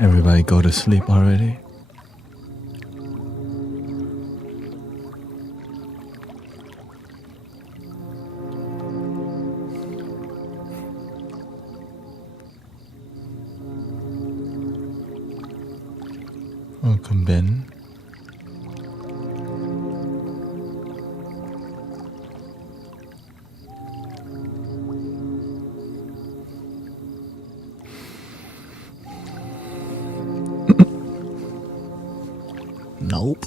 Everybody go to sleep already? Welcome, Ben. Nope.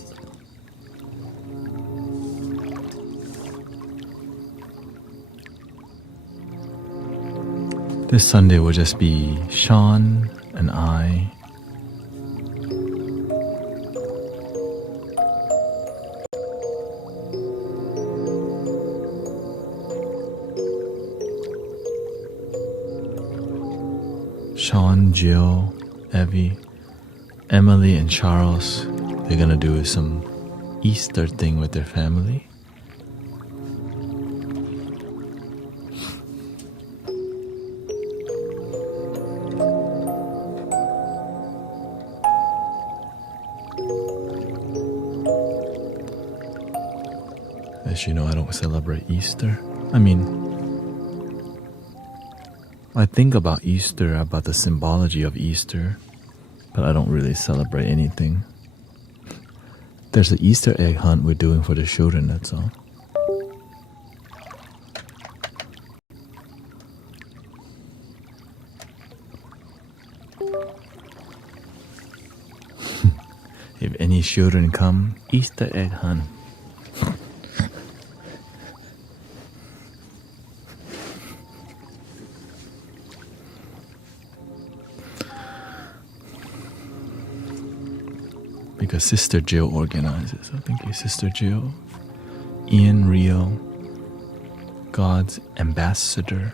This Sunday will just be Sean and I. Sean, Jill, Evie, Emily, and Charles. They're gonna do some Easter thing with their family. As you know, I don't celebrate Easter. I think about Easter, about the symbology of Easter, but I don't really celebrate anything. There's an Easter egg hunt we're doing for the children, that's all. If any children come, Easter egg hunt. Because Sister Jill organizes. So thank you, Sister Jill. Ian, Rio, God's ambassador,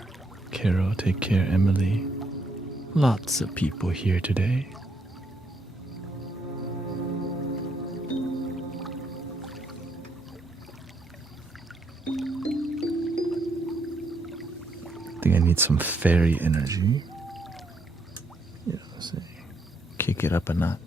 Carol, take care, Emily. Lots of people here today. I think I need some fairy energy. Yeah, let's see. Kick it up a notch.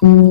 Mm-hmm.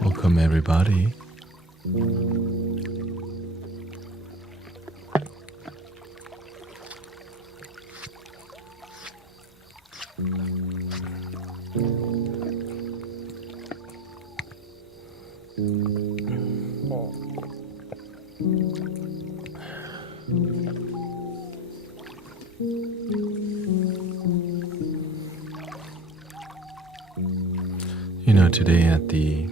Welcome, everybody. You know, today at the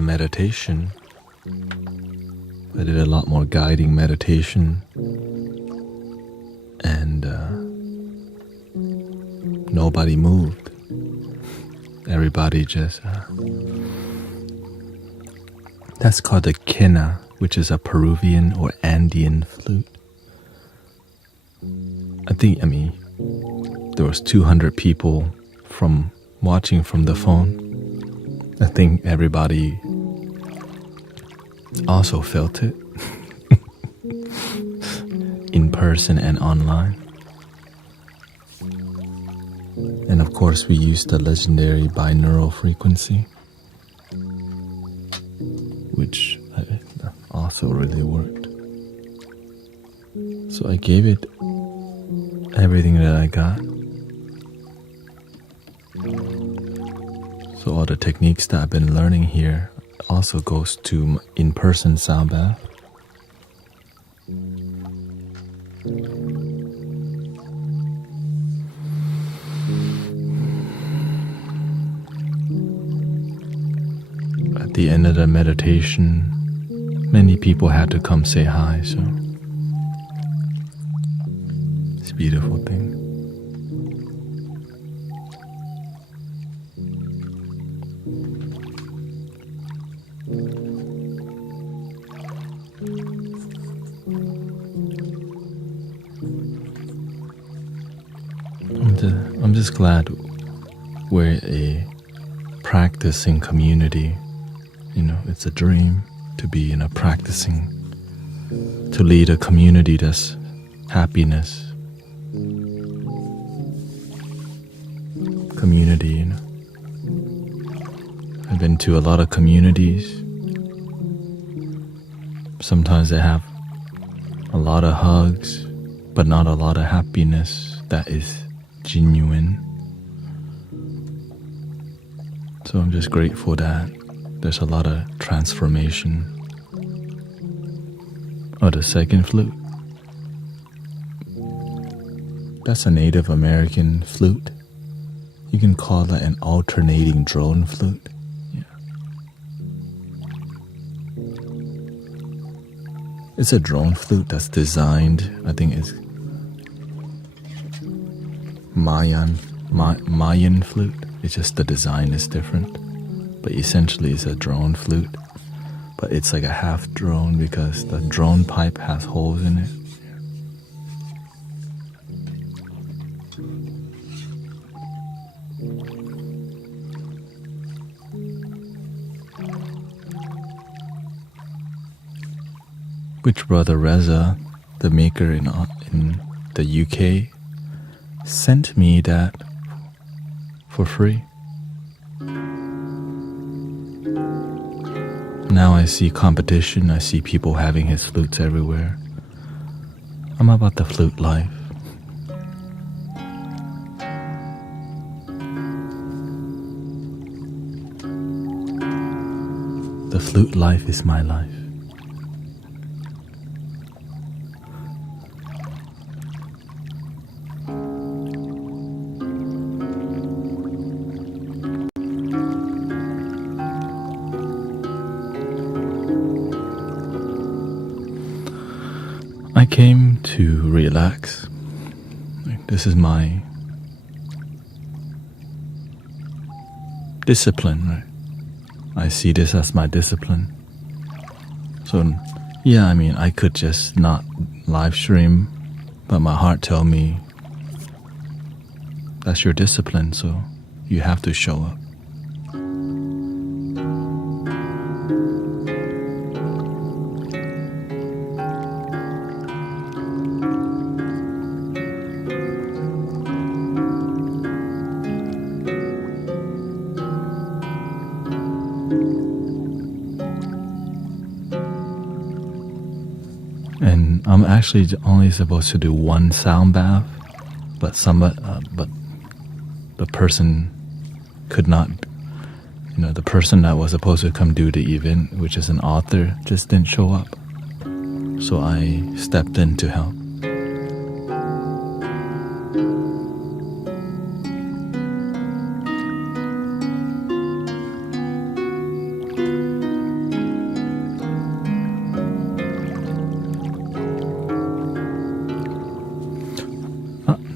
meditation, I did a lot more guiding meditation, and nobody moved. Everybody just that's called the quena, which is a Peruvian or Andean flute. I mean, there was 200 people from watching from the phone. I think everybody also felt it in person and online. And of course, we used the legendary binaural frequency, which also really worked. So I gave it everything that I got. So all the techniques that I've been learning here also goes to in-person sound bath. At the end of the meditation, many people had to come say hi, so it's a beautiful thing. I'm just glad we're a practicing community. You know, it's a dream to be in a practicing, to lead a community that's happiness. Community, you know. I've been to a lot of communities. Sometimes they have a lot of hugs, but not a lot of happiness that is genuine. So I'm just grateful that there's a lot of transformation. Oh, the second flute. That's a Native American flute. You can call that an alternating drone flute. Yeah. It's a drone flute that's designed, I think Mayan flute. It's just the design is different. But essentially it's a drone flute. But it's like a half drone because the drone pipe has holes in it. Which Brother Reza, the maker in the UK, sent me that for free. Now I see competition, I see people having his flutes everywhere. I'm about the flute life. The flute life is my life. I came to relax. This is my discipline, right? I see this as my discipline. So, yeah, I mean, I could just not live stream, but my heart tell me that's your discipline, so you have to show up. And I'm actually only supposed to do one sound bath, but the person could not, the person that was supposed to come do the event, which is an author, just didn't show up. So I stepped in to help.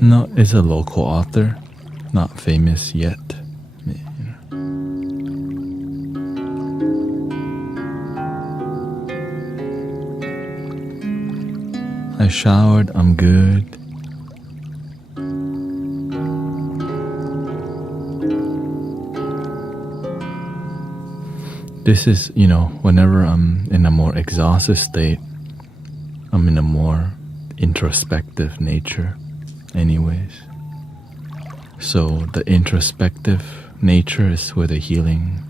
No, it's a local author, not famous yet. I showered, I'm good. This is, whenever I'm in a more exhausted state, I'm in a more introspective nature anyways. So the introspective nature is where the healing.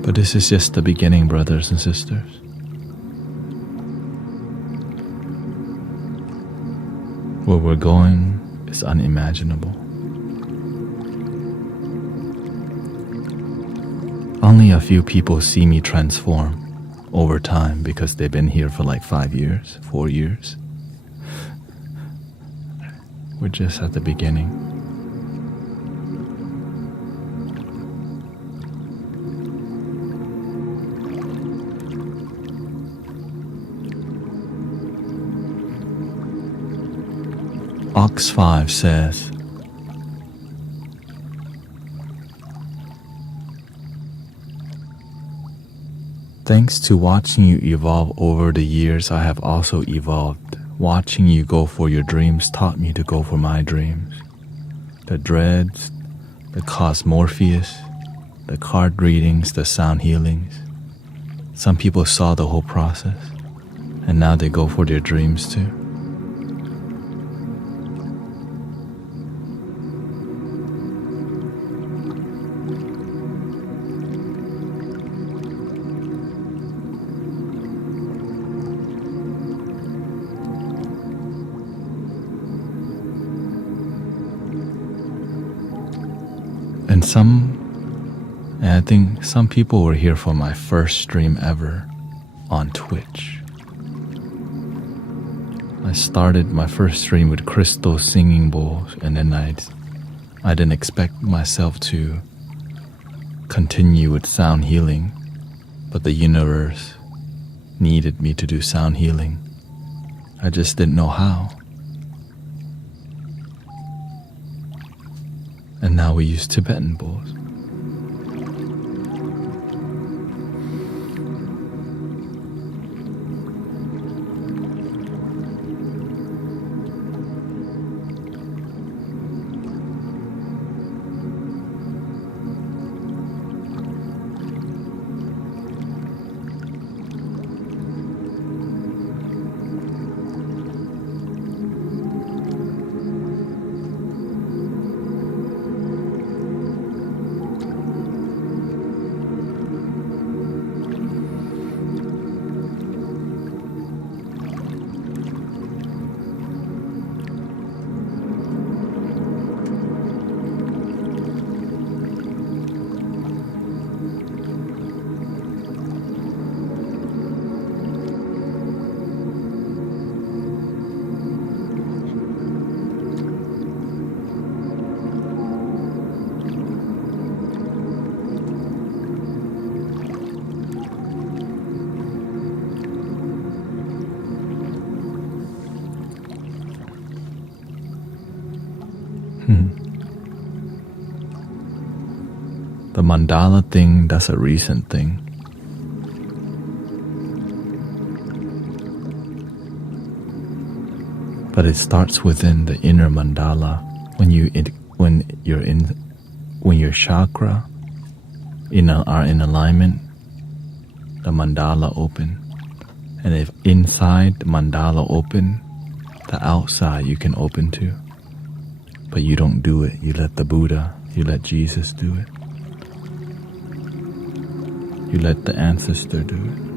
But this is just the beginning, brothers and sisters. Where we're going is unimaginable. Only a few people see me transform over time because they've been here for like 5 years, 4 years. We're just at the beginning. Ox 5 says, thanks to watching you evolve over the years, I have also evolved. Watching you go for your dreams taught me to go for my dreams. The dreads, the cosmorpheus, the card readings, the sound healings. Some people saw the whole process, and now they go for their dreams too. And some add something, some people were here for my first stream ever on Twitch. I started my first stream with crystal singing bowls, and then I didn't expect myself to continue with sound healing, but the universe needed me to do sound healing. I just didn't know how. And now we use Tibetan bowls. The mandala thing, that's a recent thing. But it starts within the inner mandala. When your chakra are in alignment, the mandala open. And if inside the mandala open, the outside you can open too. But you don't do it. You let the Buddha, you let Jesus do it. You let the ancestor do it.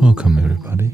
Welcome, everybody.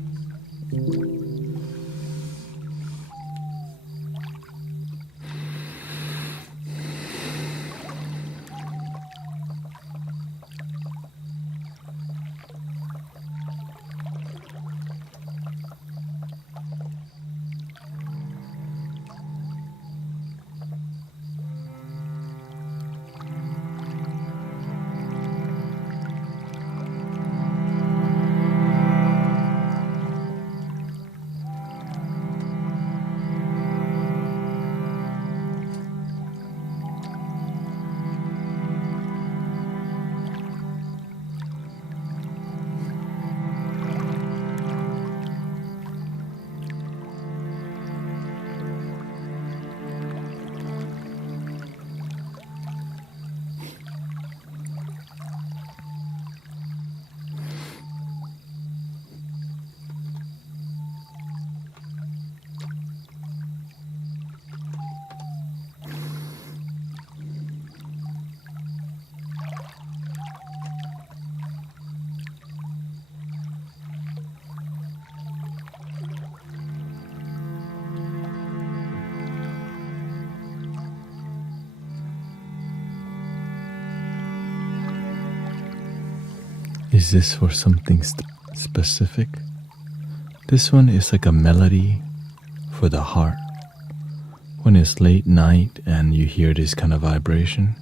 Is this for something specific? This one is like a melody for the heart. When it's late night and you hear this kind of vibration,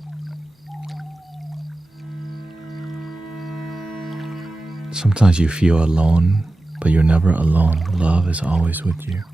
sometimes you feel alone, but you're never alone. Love is always with you.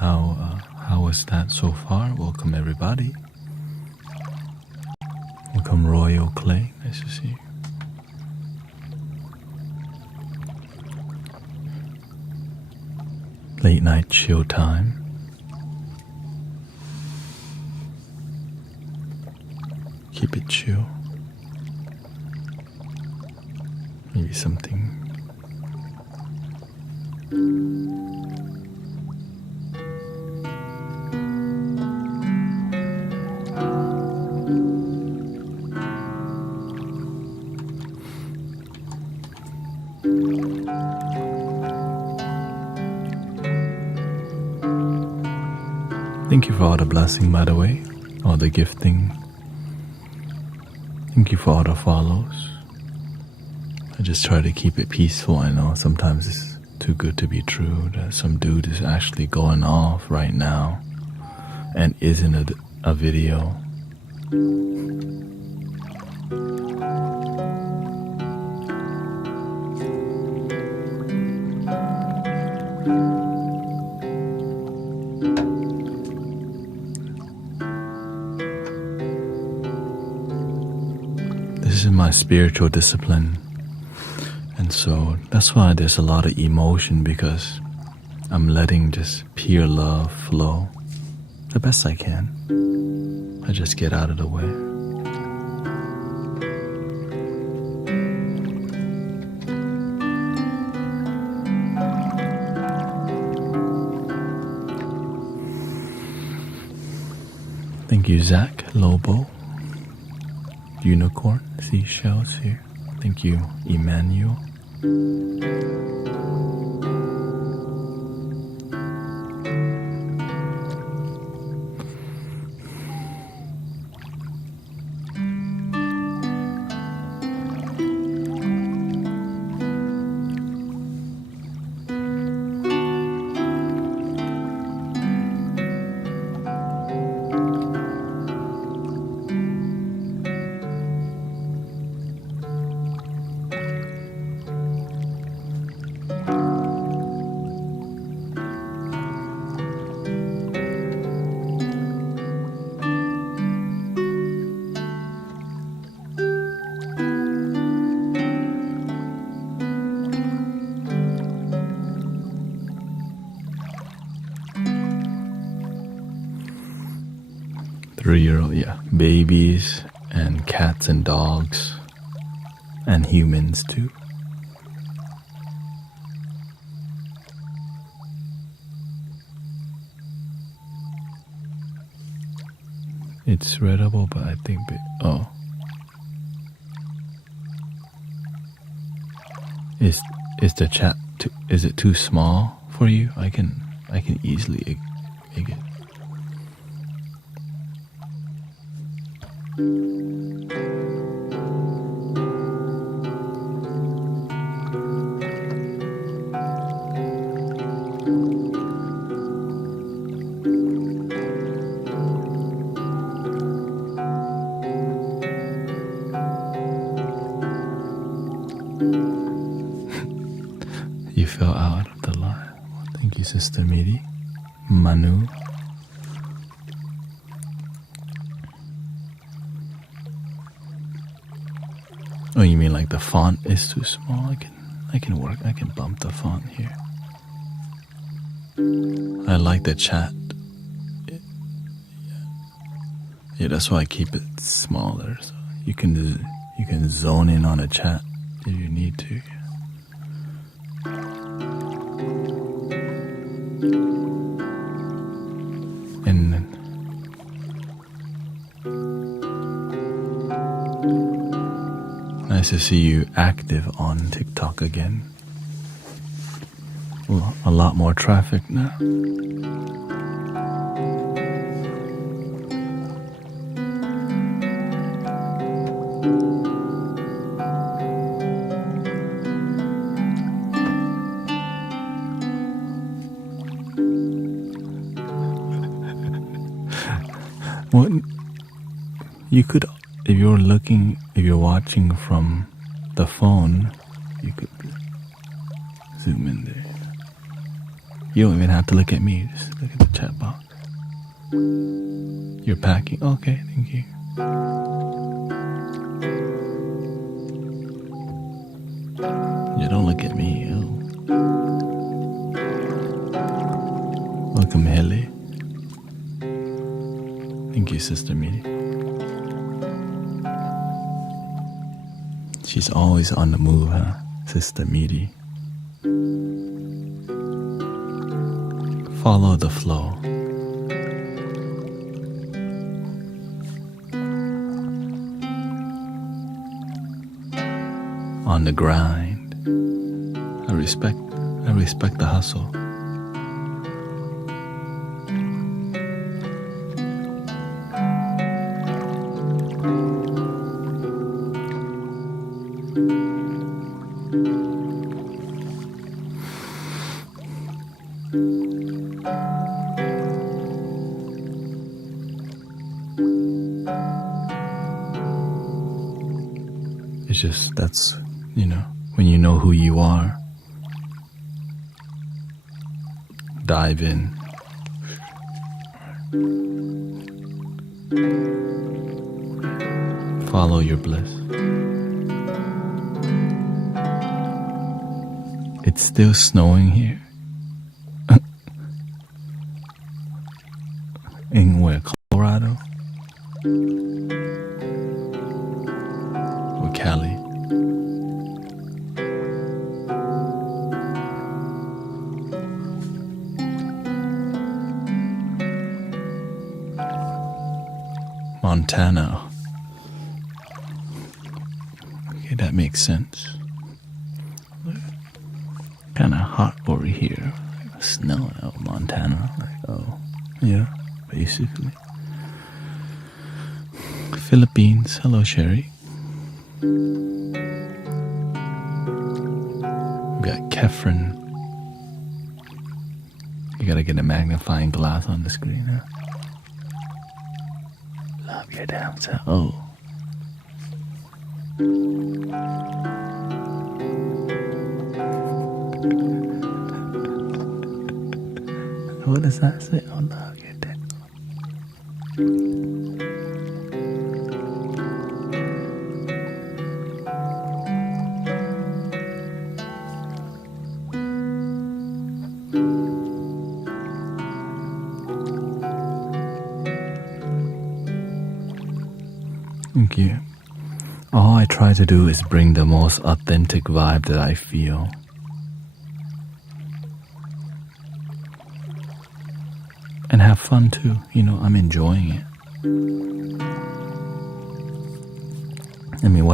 How was that so far? Welcome everybody. Welcome Royal Clay. Nice to see you. Late night chill time. Keep it chill. Maybe something. Thank you for all the blessing, by the way, all the gifting. Thank you for all the follows. I just try to keep it peaceful. I know sometimes it's too good to be true that some dude is actually going off right now and isn't a video. This is my spiritual discipline, and so that's why there's a lot of emotion, because I'm letting just pure love flow the best I can. I just get out of the way. Thank you, Zach, Lobo, Unicorn, Seashells here. Thank you, Emmanuel. Three-year-old, yeah. Babies and cats and dogs and humans too. It's readable, but I think is the chat is it too small for you? I can easily make it. You fell out of the line. Thank you, Sister Miri. Manu. Oh, you mean like the font is too small? I can bump the font here. I like the chat. Yeah, that's why I keep it smaller, so you can zone in on a chat if you need to. And nice to see you active on TikTok again. A lot more traffic now. What you could, if you're watching from the phone, you could zoom in there. You don't even have to look at me. Just look at the chat box. You're packing? Okay, thank you. You don't look at me. Ew. Welcome, Hele. Thank you, Sister Miri. She's always on the move, huh? Sister Miri. Follow the flow. On the grind. I respect the hustle. It's just, that's, when you know who you are, dive in. Follow your bliss. It's still snowing here. In where, Colorado? Or Cali? Montana. Okay, that makes sense. Kind of hot over here. Snow out in Montana. Yeah, basically. Philippines. Hello, Sherry. We got Kefren. You gotta get a magnifying glass on the screen, huh? Love your damn self. Oh. What does that say? Oh, love your damn. Thank you. All I try to do is bring the most authentic vibe that I feel. And have fun too. I'm enjoying it. I mean,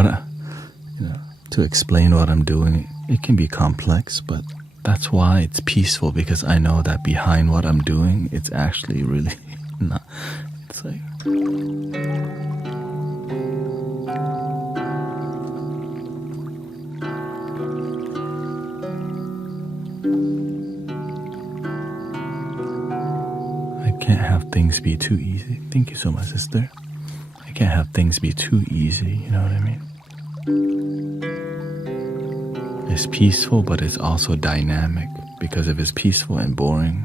to explain what I'm doing, it can be complex, but that's why it's peaceful, because I know that behind what I'm doing, it's actually really not. It's like, I can't have things be too easy. Thank you so much, sister. I can't have things be too easy, you know what I mean? It's peaceful, but it's also dynamic, because if it's peaceful and boring,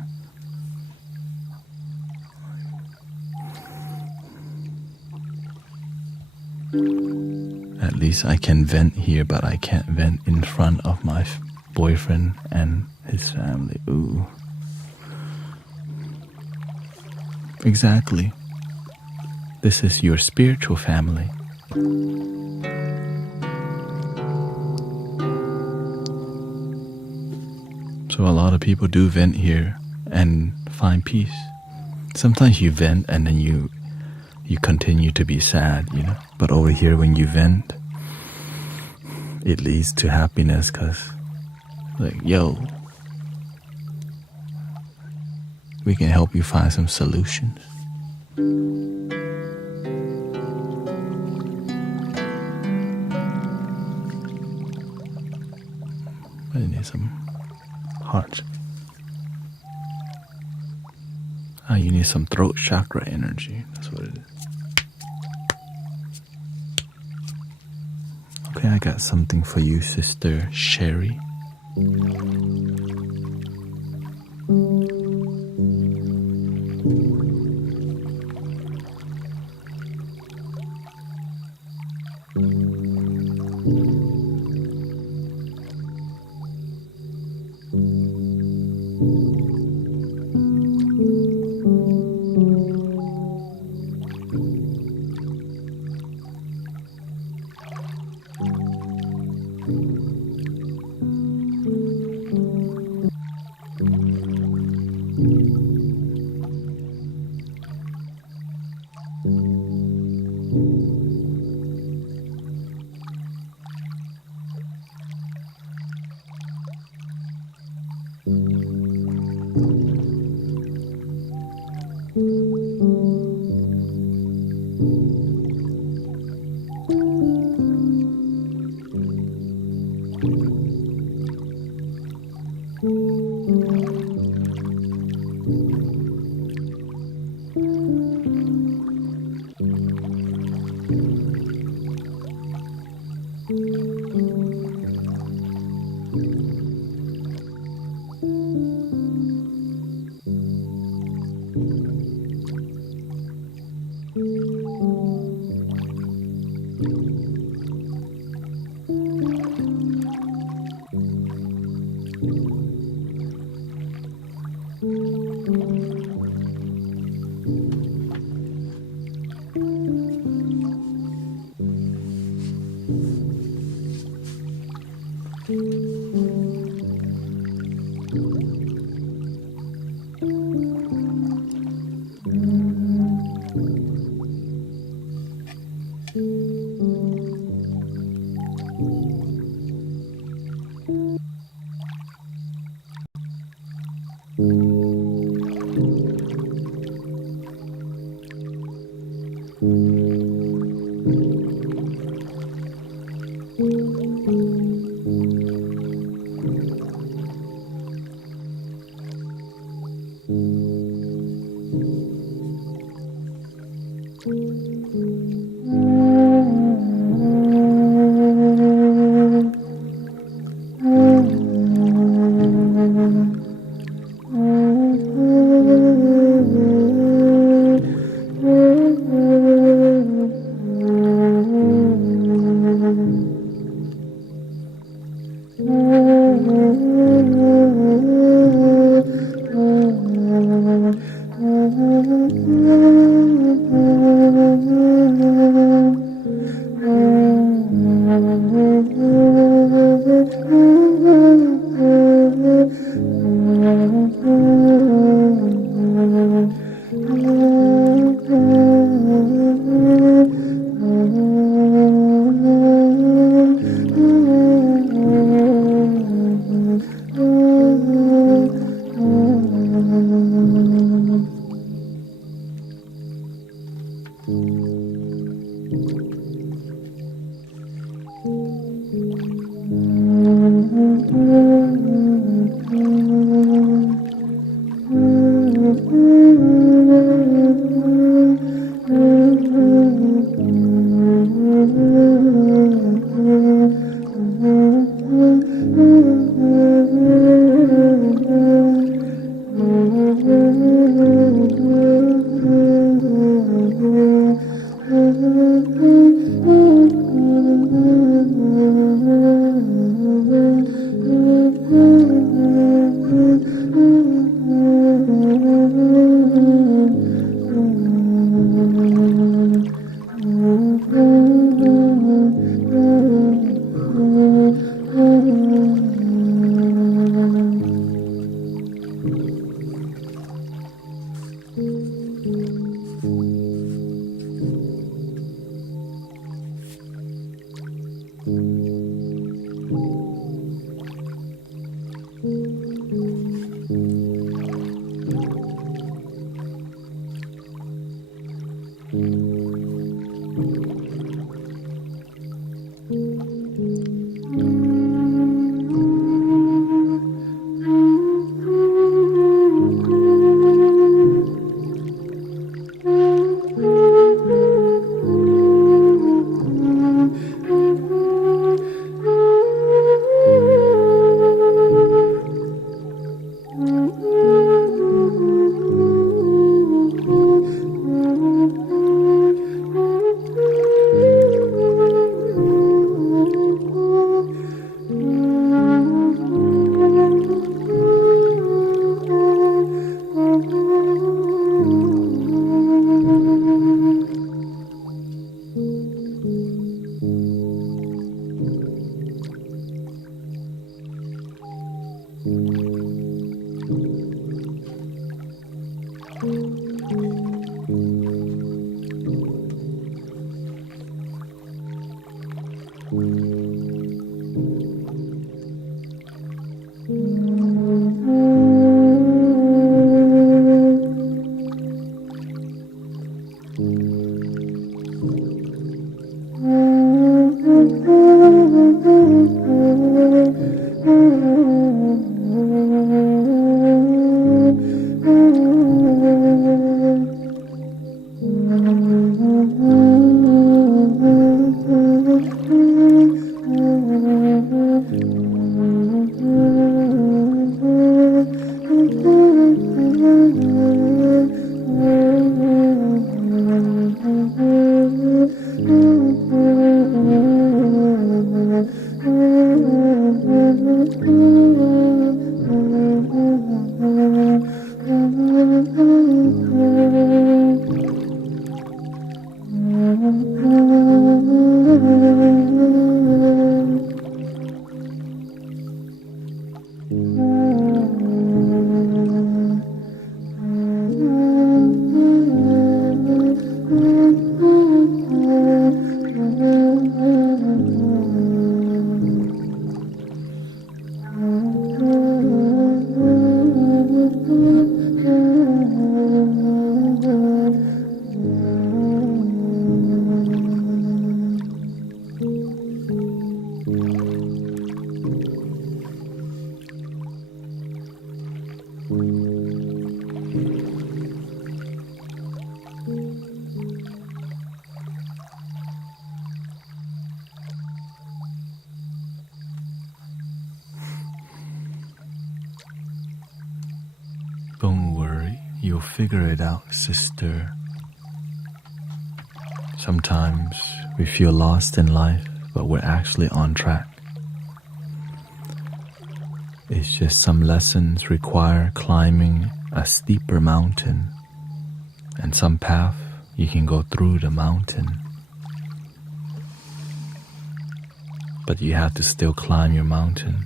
at least I can vent here, but I can't vent in front of my boyfriend and his family. Ooh. Exactly. This is your spiritual family. So a lot of people do vent here and find peace. Sometimes you vent and then you continue to be sad, But over here, when you vent, it leads to happiness, because, we can help you find some solutions. I need some heart. You need some throat chakra energy. That's what it is. Okay, I got something for you, Sister Sherry. Don't worry, you'll figure it out, sister. Sometimes we feel lost in life, but we're actually on track. It's just some lessons require climbing a steeper mountain, and some path you can go through the mountain. But you have to still climb your mountain.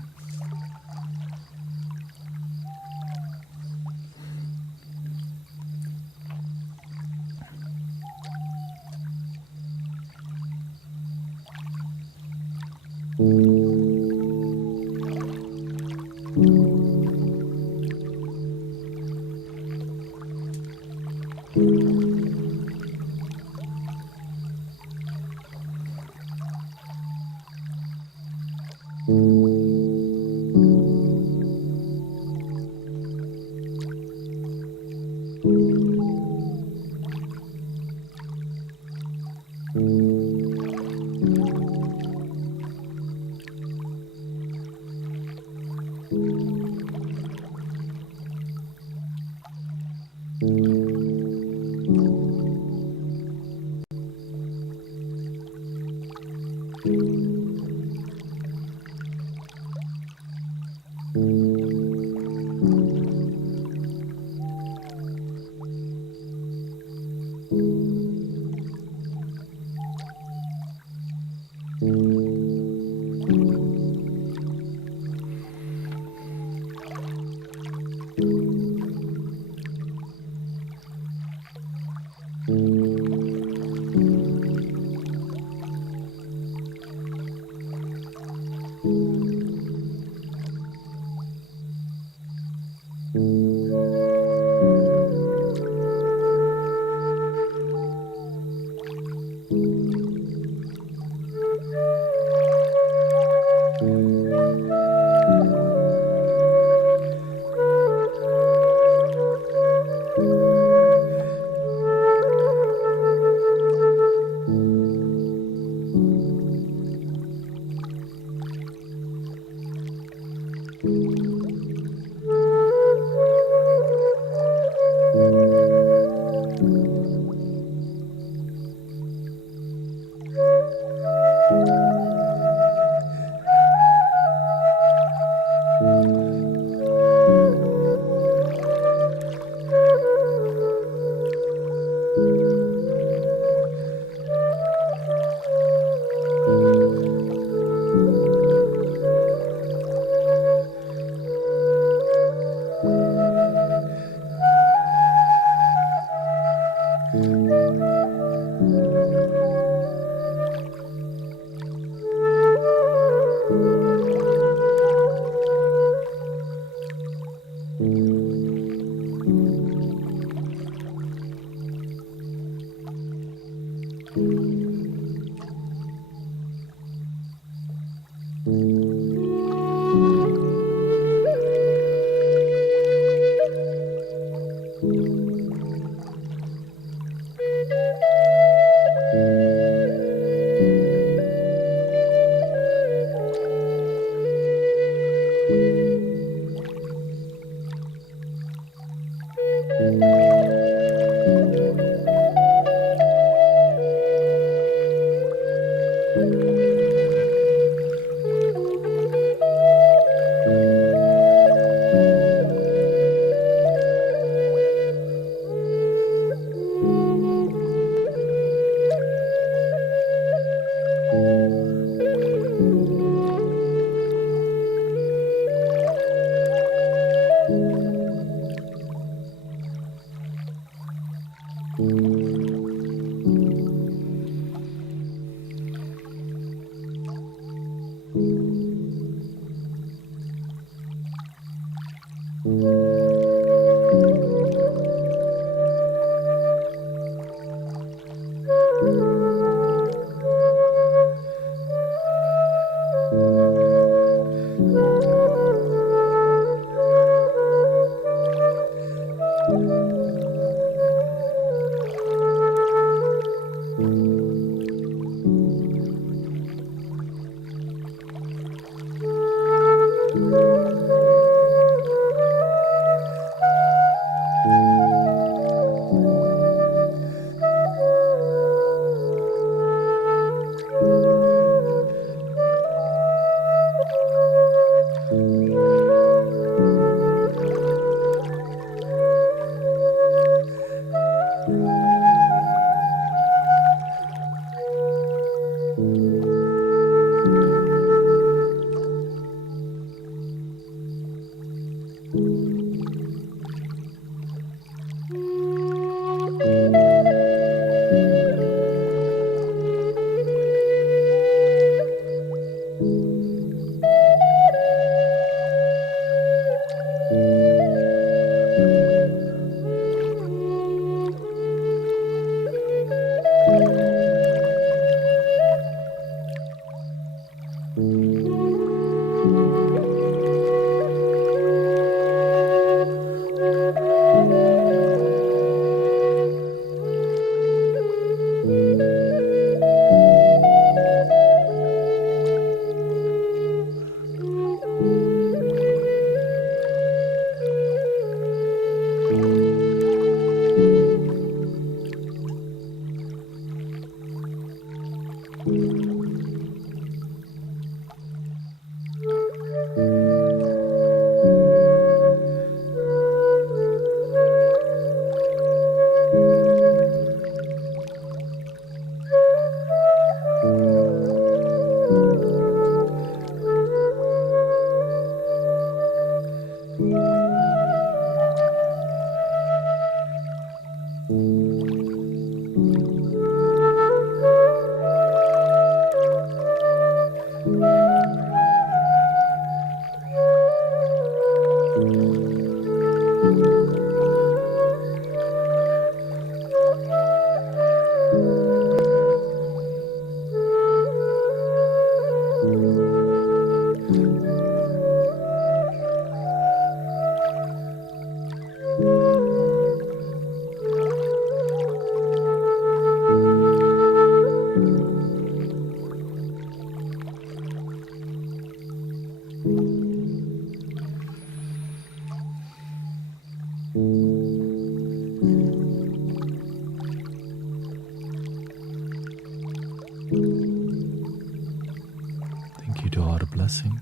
Thank you to all the blessings.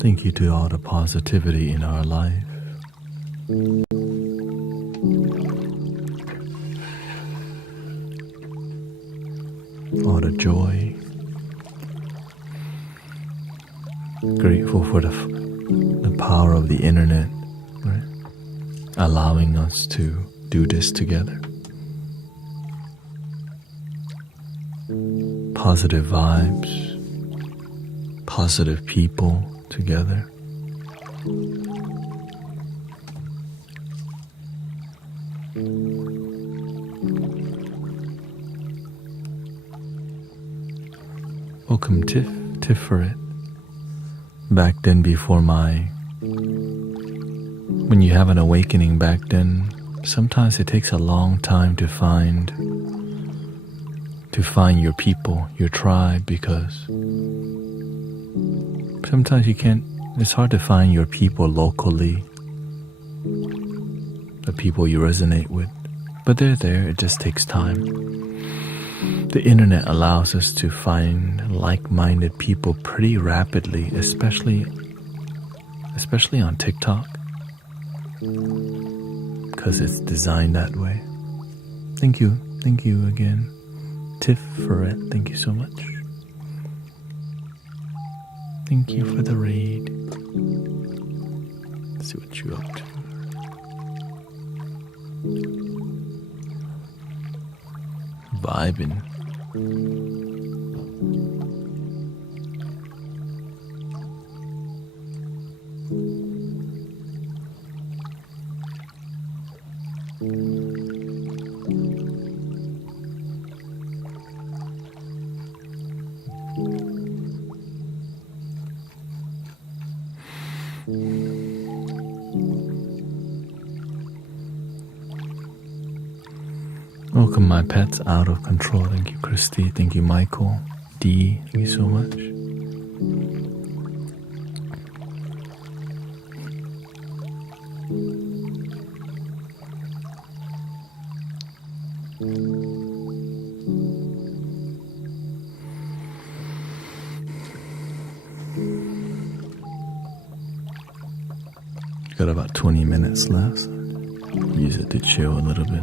Thank you to all the positivity in our life. All the joy. Grateful for the power of the internet, right? Allowing us to do this together. positive vibes, positive people together. Welcome, Tiff for it. Back then, when you have an awakening back then, sometimes it takes a long time to find your people, your tribe, because sometimes it's hard to find your people locally, the people you resonate with, but they're there, it just takes time. The internet allows us to find like-minded people pretty rapidly, especially on TikTok, because it's designed that way. Thank you again, Tiff for it. Thank you so much. Thank you for the raid. Let's see what you're up to. Vibing. Welcome, my pets out of control. Thank you, Christy. Thank you, Michael. D, thank you so much. Got about 20 minutes left. So use it to chill a little bit.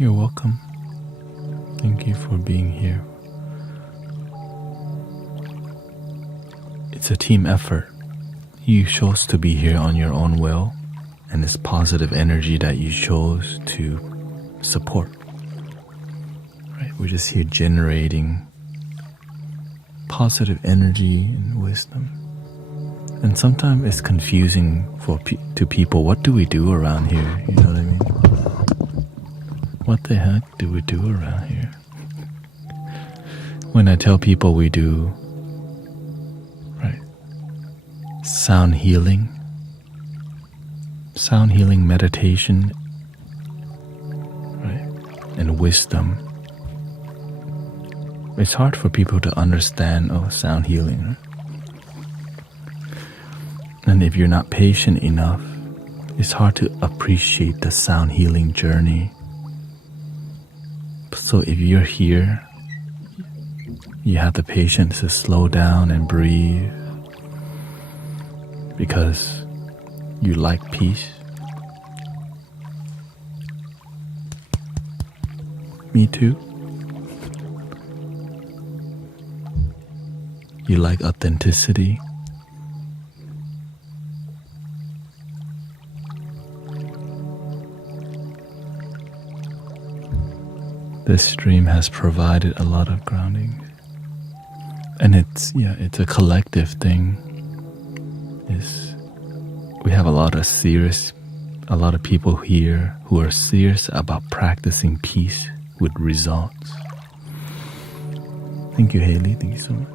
You're welcome. Thank you for being here. It's a team effort. You chose to be here on your own will, and it's positive energy that you chose to support. Right? We're just here generating positive energy and wisdom. And sometimes it's confusing to people. What do we do around here? You know what I mean? What the heck do we do around here? When I tell people we do, right, sound healing meditation, right, and wisdom, it's hard for people to understand, sound healing, right? And if you're not patient enough, it's hard to appreciate the sound healing journey. So if you're here, you have the patience to slow down and breathe because you like peace. Me too. You like authenticity. This stream has provided a lot of grounding. And it's a collective thing. We have a lot of people here who are serious about practicing peace with results. Thank you, Haley. Thank you so much.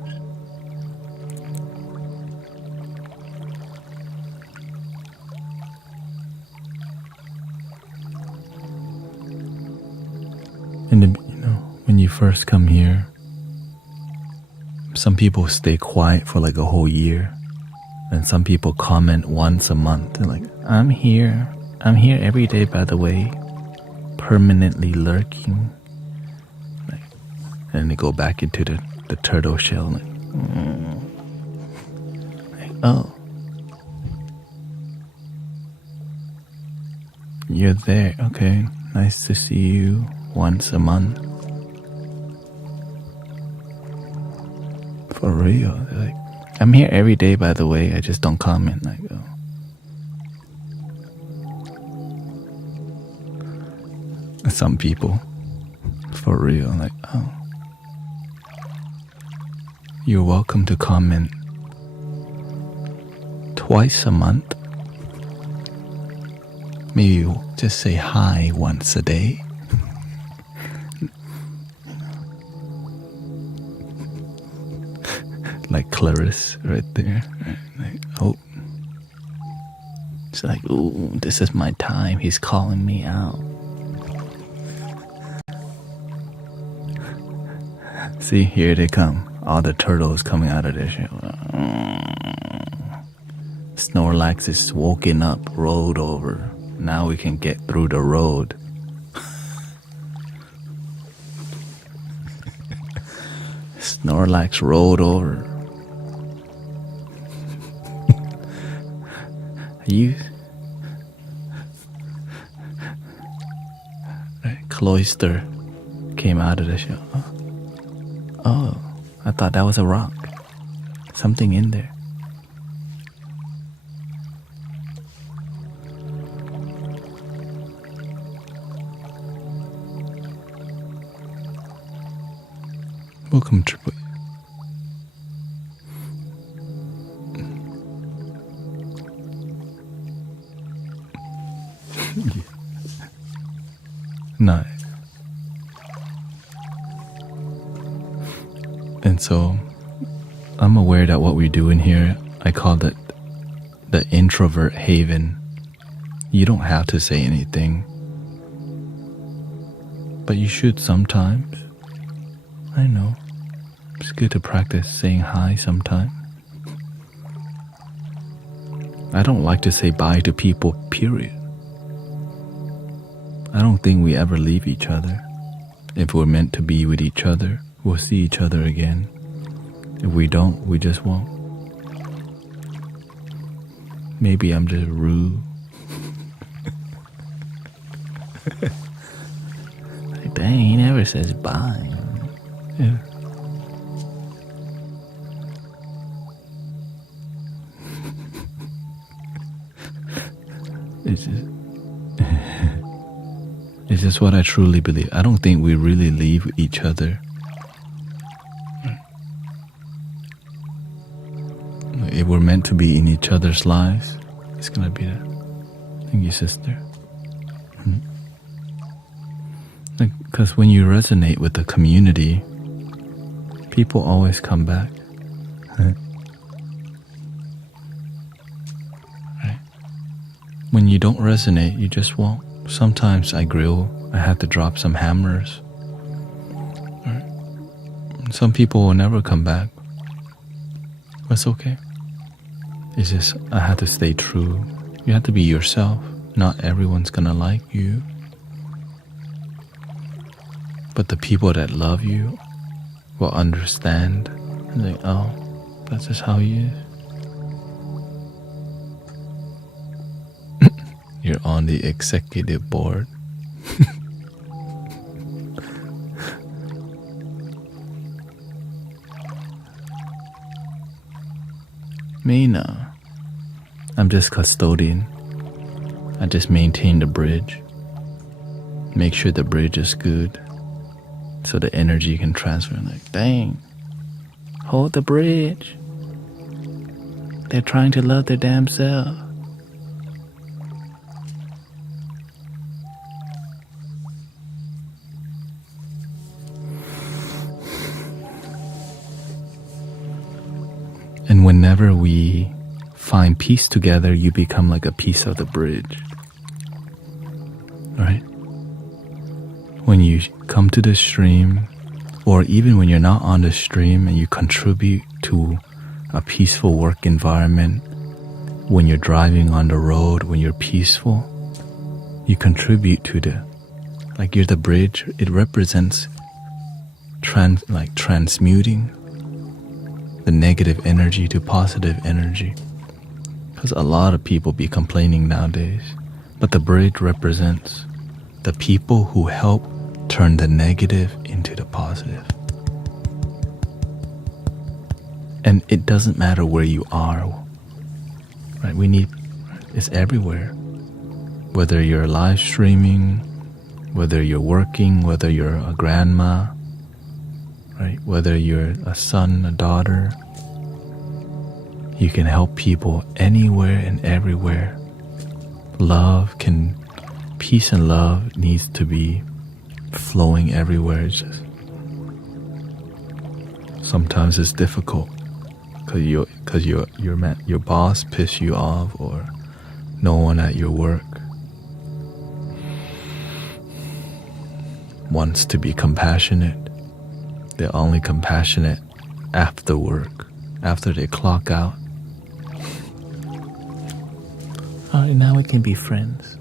When you first come here, some people stay quiet for like a whole year, and some people comment once a month. They're like, I'm here every day, by the way, permanently lurking. And they go back into the turtle shell. Oh, you're there. Okay, nice to see you once a month. For real. They're like, I'm here every day, by the way, I just don't comment. Like, oh. Some people, for real, like, oh. You're welcome to comment twice a month. Maybe you just say hi once a day. Like Clarice right there. Like, oh. It's like, ooh, this is my time. He's calling me out. See, here they come. All the turtles coming out of their shell. Snorlax is woken up, rolled over. Now we can get through the road. Snorlax rolled over. Cloyster came out of the shell. Oh, I thought that was a rock. Something in there. Welcome, Triple. Nice. And so I'm aware that what we do in here, I call it the introvert haven. You don't have to say anything, but you should sometimes. I know. It's good to practice saying hi sometime. I don't like to say bye to people, period. I don't think we ever leave each other. If we're meant to be with each other, we'll see each other again. If we don't, we just won't. Maybe I'm just rude. Like, dang, he never says bye. Yeah. It's just what I truly believe. I don't think we really leave each other. If we're meant to be in each other's lives, it's gonna be that. Thank you, sister. Because when you resonate with the community, people always come back. Right? When you don't resonate, you just won't. Sometimes I grill. I have to drop some hammers. Right? Some people will never come back. That's okay. It's just I have to stay true. You have to be yourself. Not everyone's gonna like you. But the people that love you will understand. And like, oh, that's just how he is. You're on the executive board. Me, no. I'm just custodian. I just maintain the bridge. Make sure the bridge is good, so the energy can transfer. Like, dang, hold the bridge. They're trying to love their damn self. And whenever we find peace together, you become like a piece of the bridge. Right? when you come to the stream, or even when you're not on the stream and you contribute to a peaceful work environment, when you're driving on the road, when you're peaceful, you contribute to like you're the bridge. It represents transmuting the negative energy to positive energy. Because a lot of people be complaining nowadays, but the bridge represents the people who help turn the negative into the positive. And it doesn't matter where you are, right? It's everywhere. Whether you're live streaming, whether you're working, whether you're a grandma, right? Whether you're a son, a daughter, you can help people anywhere and everywhere. Peace and love needs to be flowing everywhere. It's just sometimes it's difficult because your boss piss you off, or no one at your work wants to be compassionate. They're only compassionate after work, after they clock out. All right, now we can be friends.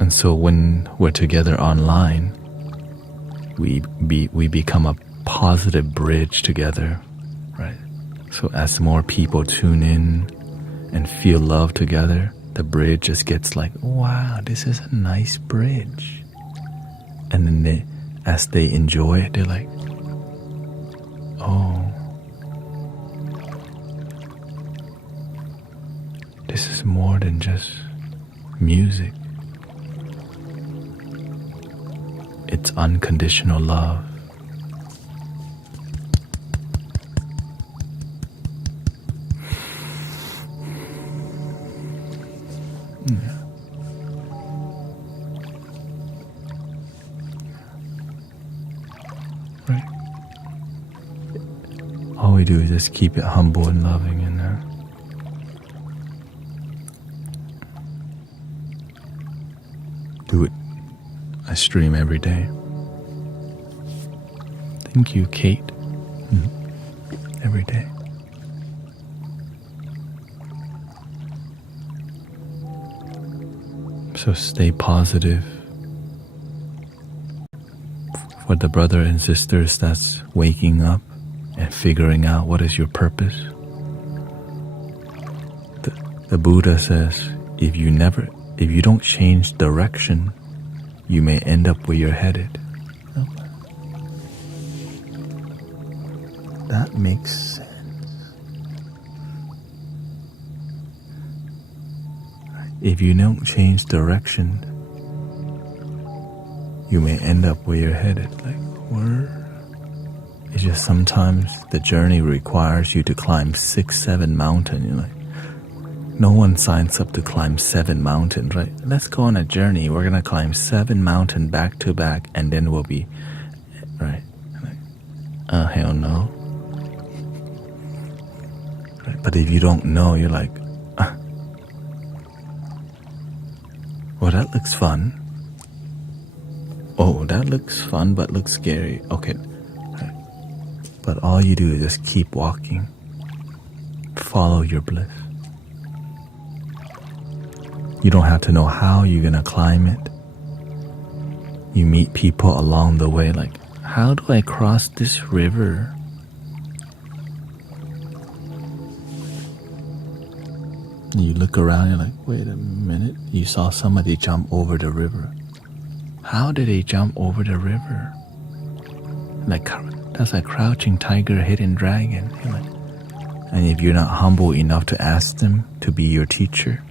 And so when we're together online, we become a positive bridge together, right? So as more people tune in and feel love together, the bridge just gets like, wow, this is a nice bridge. And then as they enjoy it, they're like, oh, this is more than just music. It's unconditional love. Right. All we do is just keep it humble and loving, and do it. I stream every day. Thank you, Kate. Every day. So stay positive. For the brother and sisters that's waking up and figuring out what is your purpose, the Buddha says, if you don't change direction, you may end up where you're headed. That makes sense. If you don't change direction, you may end up where you're headed. Like, where? It's just sometimes the journey requires you to climb 6-7 mountains. You're like, no one signs up to climb 7 mountains, right? Let's go on a journey. We're gonna climb 7 mountains back to back, and then we'll be right. Like, hell no. Right? But if you don't know, you're like, well, that looks fun. Oh, that looks fun, but looks scary. Okay. Right. But all you do is just keep walking. Follow your bliss. You don't have to know how you're gonna climb it. You meet people along the way, like, how do I cross this river? And you look around, you're like, wait a minute, you saw somebody jump over the river. How did they jump over the river? Like, that's like crouching tiger, hidden dragon. You're like, and if you're not humble enough to ask them to be your teacher,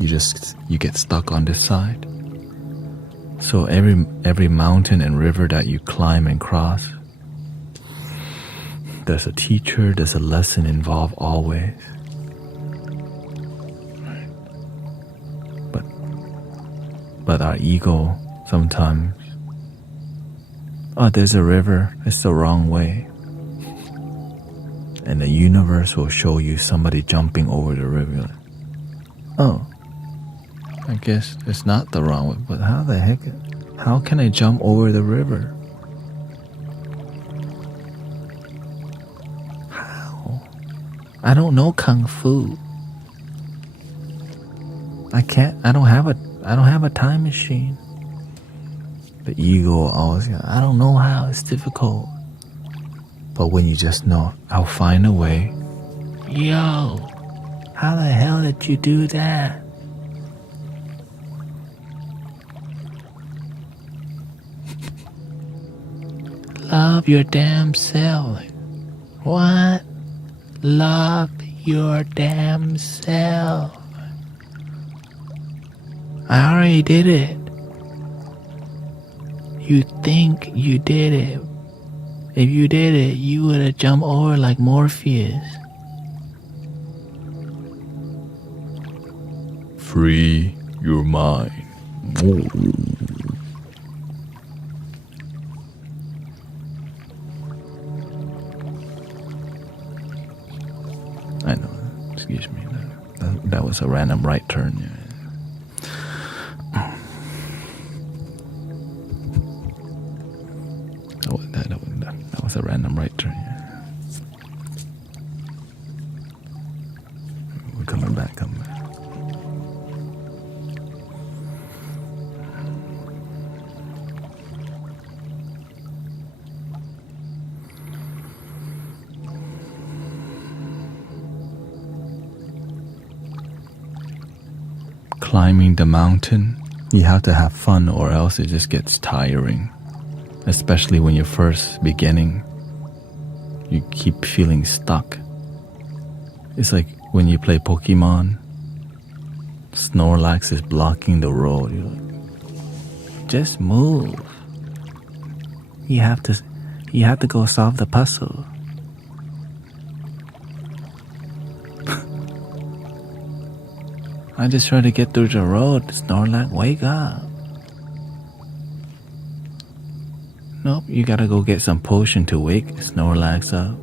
you get stuck on this side. So every mountain and river that you climb and cross, there's a teacher, there's a lesson involved always. Right. But our ego sometimes, there's a river, it's the wrong way. and the universe will show you somebody jumping over the river. You're like, oh, I guess it's not the wrong way, but how can I jump over the river? How? I don't know Kung Fu. I don't have a time machine. The ego always, I don't know how, it's difficult. But when you just know, I'll find a way. Yo, how the hell did you do that? Love your damn self. What? Love your damn self. I already did it. You think you did it. If you did it, you would have jumped over like Morpheus. Free your mind. I know. Excuse me. That was a random right turn. Yeah. That was a random right turn. Yeah. We're coming back. Climbing the mountain, you have to have fun or else it just gets tiring. Especially when you're first beginning, you keep feeling stuck. It's like when you play Pokemon, Snorlax is blocking the road. You're like, just move. You have to go solve the puzzle. I just try to get through the road. Snorlax, wake up. Nope, you gotta go get some potion to wake Snorlax up.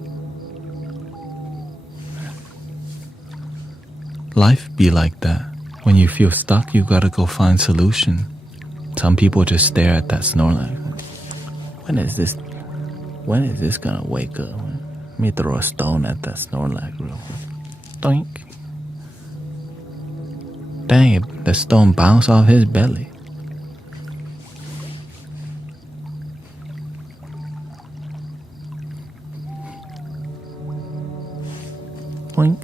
Life be like that. When you feel stuck, you gotta go find solution. Some people just stare at that Snorlax. When is this gonna wake up? Let me throw a stone at that Snorlax real quick. Doink. Dang it, the stone bounced off his belly. Boink.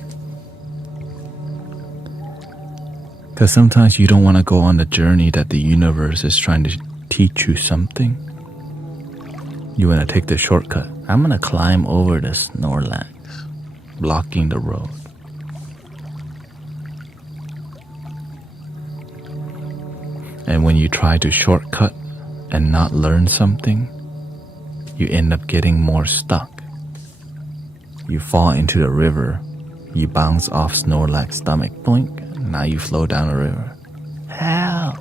Because sometimes you don't want to go on the journey that the universe is trying to teach you something. You want to take the shortcut. I'm going to climb over the Snorlax, blocking the road. And when you try to shortcut and not learn something, you end up getting more stuck. You fall into the river, you bounce off Snorlax's stomach, boink, and now you flow down the river. Help!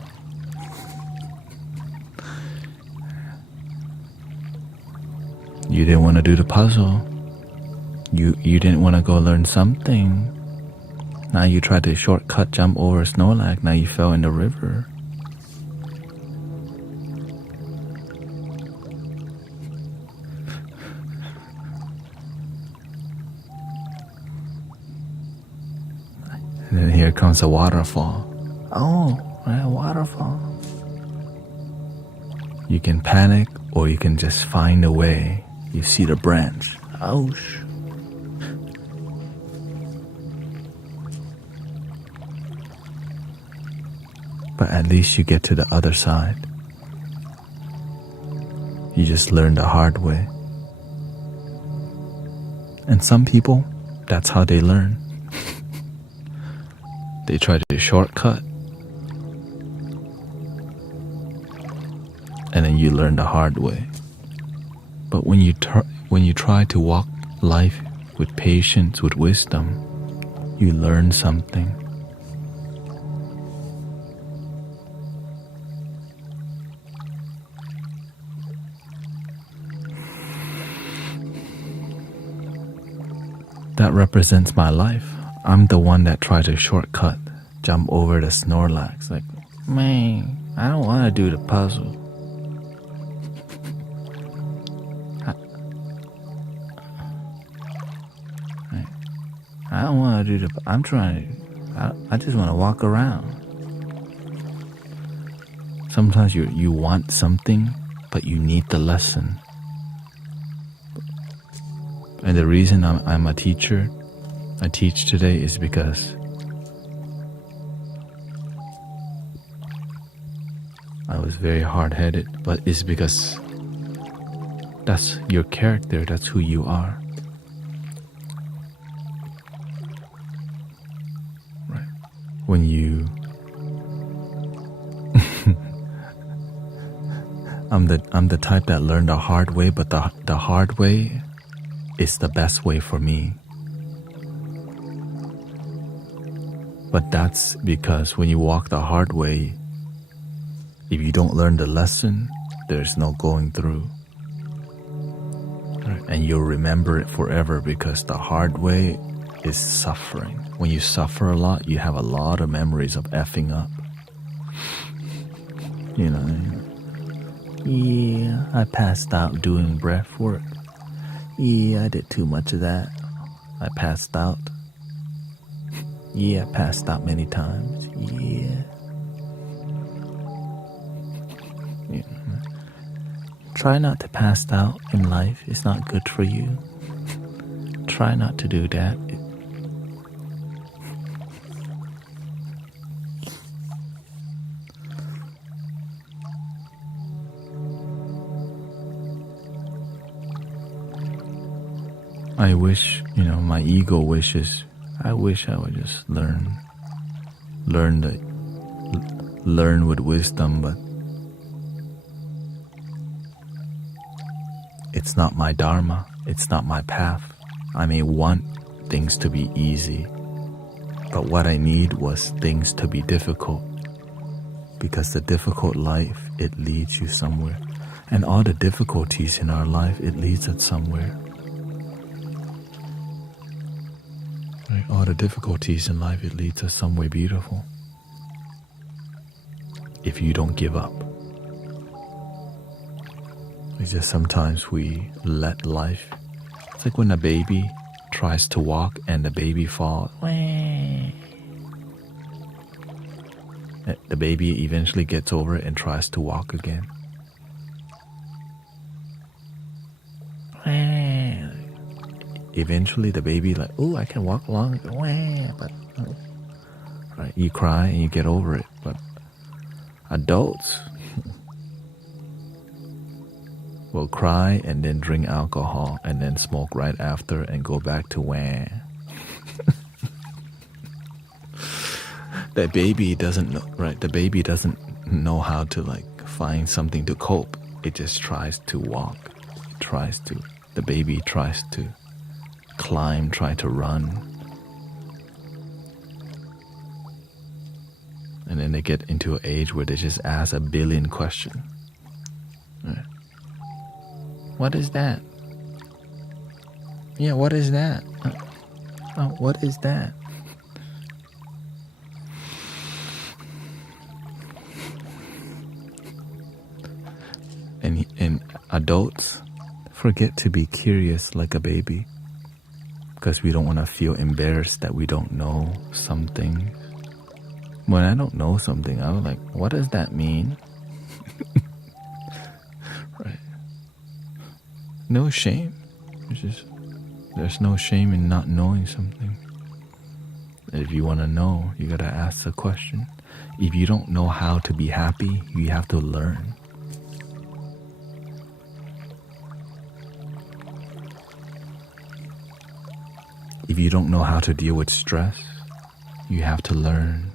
You didn't want to do the puzzle. You didn't want to go learn something. Now you tried to shortcut jump over Snorlax, now you fell in the river. And then here comes a waterfall. Oh, a waterfall. You can panic or you can just find a way. You see the branch. Ouch. But at least you get to the other side. You just learn the hard way. And some people, that's how they learn. They try to shortcut, and then you learn the hard way. But when you try to walk life with patience, with wisdom, you learn something. That represents my life. I'm the one that tried to shortcut, jump over the Snorlax. Like, man, I don't want to do the puzzle. I don't want to do the. I'm trying to. I just want to walk around. Sometimes you want something, but you need the lesson. And the reason I'm a teacher, I teach today, is because I was very hard-headed, but it's because that's your character, that's who you are. Right. When you I'm the type that learned the hard way, but the hard way is the best way for me. But that's because when you walk the hard way, if you don't learn the lesson, there's no going through. Right? And you'll remember it forever, because the hard way is suffering. When you suffer a lot, you have a lot of memories of effing up. You know, yeah, I passed out doing breath work. Yeah, I did too much of that. I passed out. Yeah, I passed out many times. Yeah. Try not to pass out in life. It's not good for you. Try not to do that. I wish, my ego wishes, I wish I would just learn with wisdom, but it's not my dharma, it's not my path. I may want things to be easy, but what I need was things to be difficult, because the difficult life, it leads you somewhere, and all the difficulties in our life, it leads us somewhere. Right? All the difficulties in life, it leads us somewhere beautiful, if you don't give up. It's just sometimes we let life. It's like when a baby tries to walk and the baby falls. The baby eventually gets over it and tries to walk again. Eventually the baby like, oh, I can walk along. But right, you cry and you get over it. But adults will cry and then drink alcohol and then smoke right after and go back to wah. That baby doesn't know, right? The baby doesn't know how to find something to cope. It just tries to walk. The baby tries to climb, try to run. And then they get into an age where they just ask a billion questions. Right. What is that? Yeah, what is that? What is that? And adults forget to be curious like a baby, because we don't want to feel embarrassed that we don't know something. When I don't know something, I was like, what does that mean? Right. No shame. There's no shame in not knowing something. If you want to know, you got to ask the question. If you don't know how to be happy, you have to learn. If you don't know how to deal with stress, you have to learn.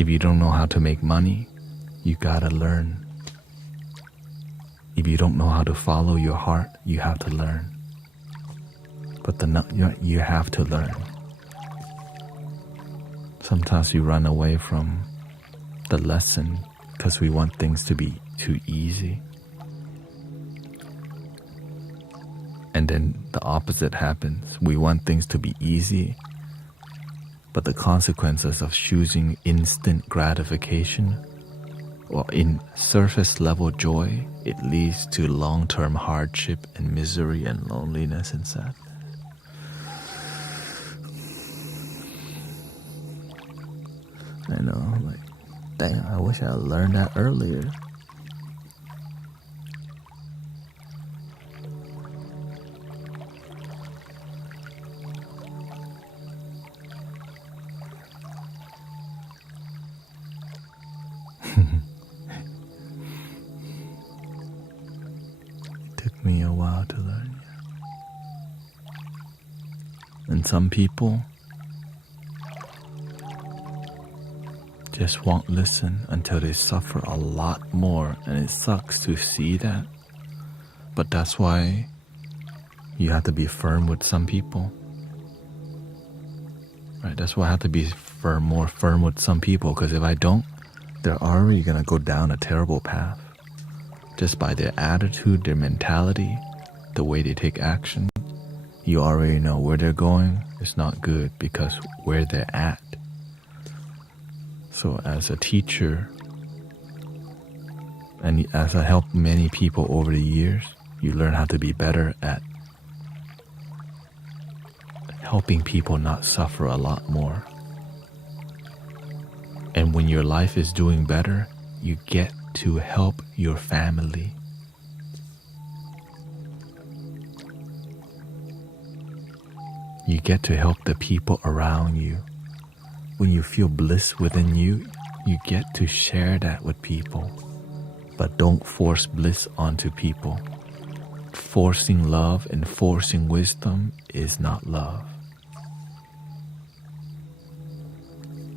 If you don't know how to make money, you gotta learn. If you don't know how to follow your heart, you have to learn. But you have to learn. Sometimes we run away from the lesson because we want things to be too easy. And then the opposite happens. We want things to be easy, but the consequences of choosing instant gratification or in surface level joy, it leads to long-term hardship and misery and loneliness and sadness. I know, I'm like, dang, I wish I learned that earlier. Took me a while to learn. And some people just won't listen until they suffer a lot more, and it sucks to see that. But that's why you have to be firm with some people. Right? That's why I have to be more firm with some people, because if I don't, they're already gonna go down a terrible path. Just by their attitude, their mentality, the way they take action, you already know where they're going. It's not good because where they're at. So as a teacher, and as I help many people over the years, you learn how to be better at helping people not suffer a lot more. And when your life is doing better, you get to help your family. You get to help the people around you. When you feel bliss within you, you get to share that with people. But don't force bliss onto people. Forcing love and forcing wisdom is not love.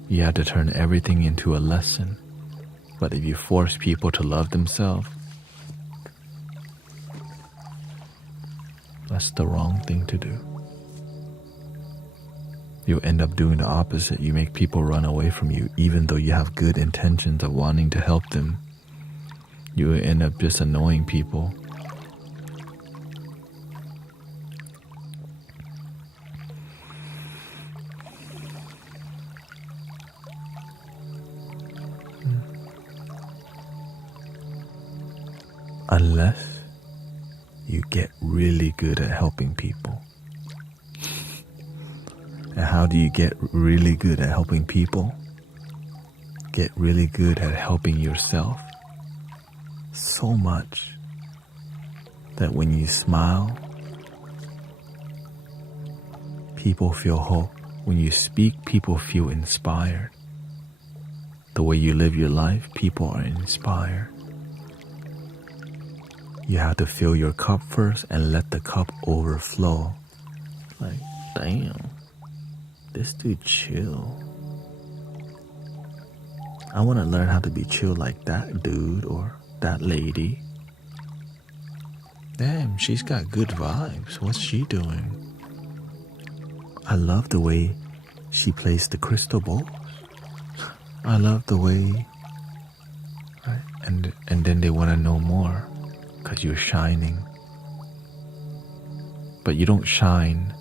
You have to turn everything into a lesson. But if you force people to love themselves, that's the wrong thing to do. You'll end up doing the opposite. You make people run away from you, even though you have good intentions of wanting to help them. You will end up just annoying people. Unless you get really good at helping people. And how do you get really good at helping people? Get really good at helping yourself so much that when you smile, people feel hope. When you speak, people feel inspired. The way you live your life, people are inspired. You have to fill your cup first and let the cup overflow. Like, damn, this dude chill. I want to learn how to be chill like that dude or that lady. Damn, she's got good vibes. What's she doing? I love the way she plays the crystal balls. I love the way, right? And then they want to know more because you're shining. But you don't shine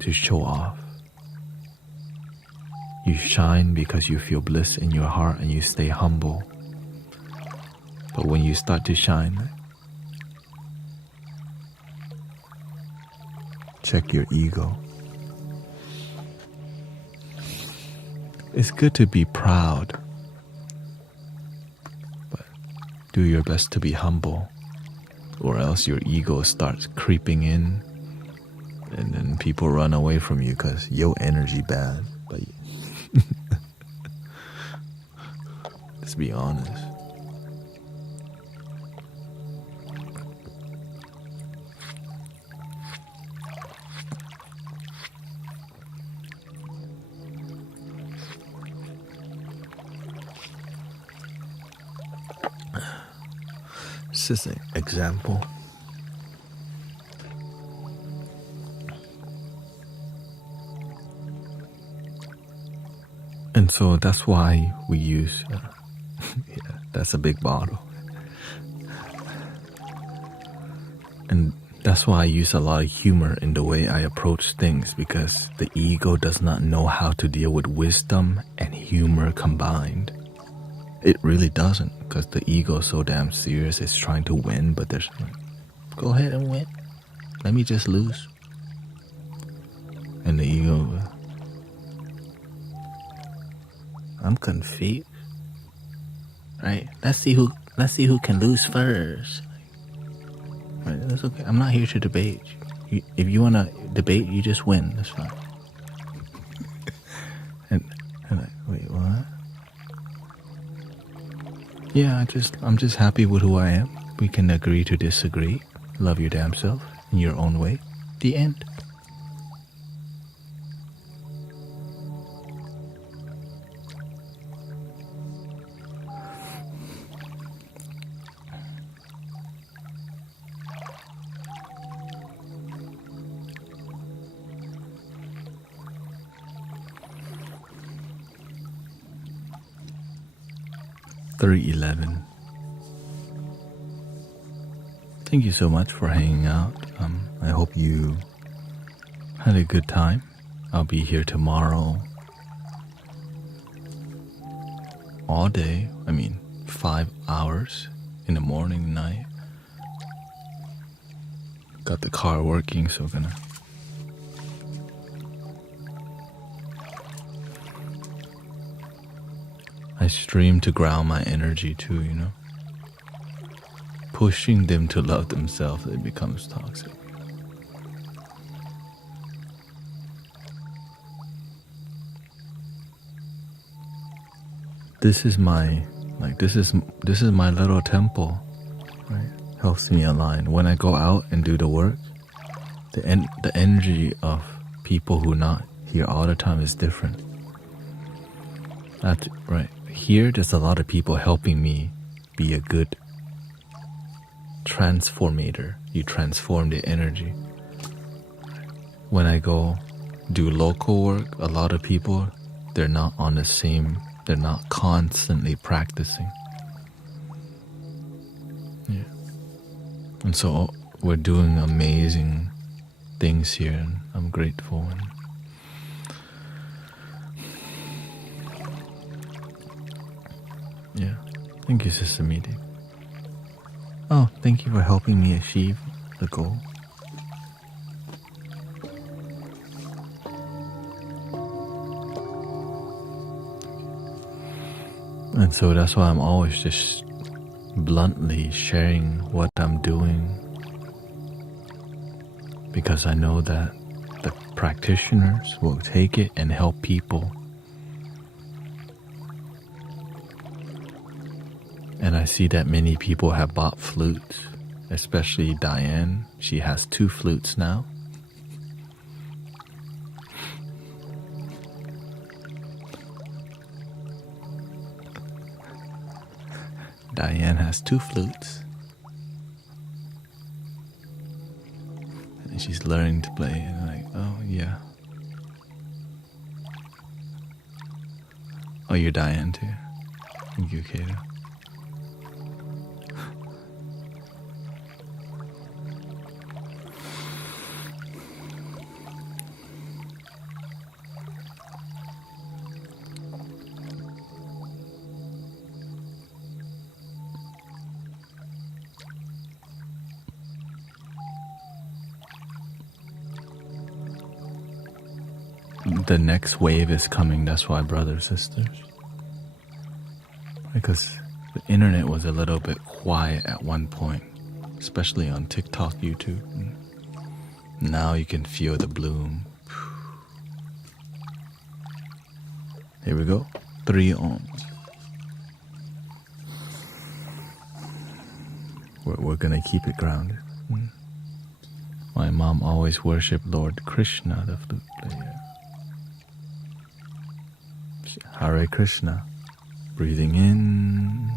to show off. You shine because you feel bliss in your heart and you stay humble. But when you start to shine, check your ego. It's good to be proud, but do your best to be humble, or else your ego starts creeping in, and then people run away from you because your energy bad. But let's be honest. This is an example. And so that's why we use, yeah, that's a big bottle. And That's why I use a lot of humor in the way I approach things, because the ego does not know how to deal with wisdom and humor combined. It really doesn't, because the ego is so damn serious. It's trying to win, but there's like, go ahead and win. Let me just lose. And the ego, I'm confused. Right? Let's see who can lose first. Right? That's okay. I'm not here to debate. If you wanna debate, you just win. That's fine. and I'm like, wait, what? Yeah, I'm just happy with who I am. We can agree to disagree. Love your damn self in your own way. The end. .311. Thank you so much for hanging out. I hope you had a good time. I'll be here tomorrow all day. 5 hours in the morning, night. Got the car working, so gonna I stream to ground my energy too, Pushing them to love themselves, it becomes toxic. This is my my little temple, right? Helps me align. When I go out and do the work, the energy of people who not here all the time is different. That's right. Here, there's a lot of people helping me be a good transformator. You transform the energy. When I go do local work, a lot of people, they're not constantly practicing. Yeah. And so we're doing amazing things here, and I'm grateful. Yeah. Thank you, Sister Midi. Oh, thank you for helping me achieve the goal. And so that's why I'm always just bluntly sharing what I'm doing, because I know that the practitioners will take it and help people. And I see that many people have bought flutes, especially Diane. She has 2 flutes now. Diane has 2 flutes. And she's learning to play, and I'm like, oh yeah. Oh, you're Diane too. Thank you, Kato. The next wave is coming, that's why, brothers, sisters. Because the internet was a little bit quiet at one point, especially on TikTok, YouTube. Now you can feel the bloom. Here we go. 3 ohms. We're gonna keep it grounded. My mom always worshipped Lord Krishna, the flute player. Hare Krishna. Breathing in.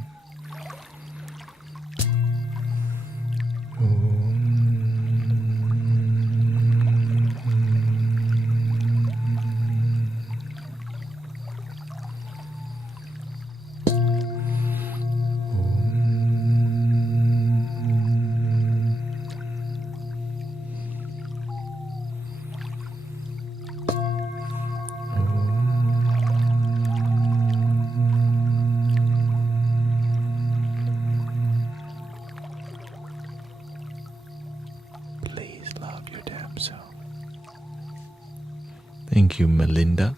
Thank you, Melinda.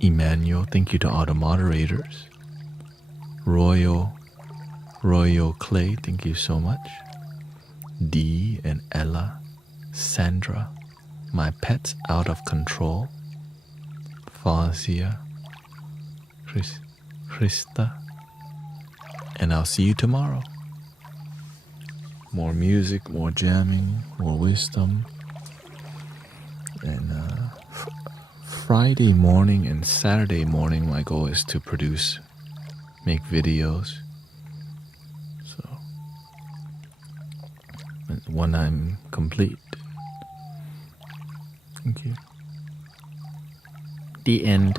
Emmanuel, thank you to all the moderators. Royal Clay, thank you so much. Dee and Ella, Sandra, my pets out of control. Fazia, Krista, and I'll see you tomorrow. More music, more jamming, more wisdom. And Friday morning and Saturday morning, my goal is to make videos. So when I'm complete. Thank you. The end.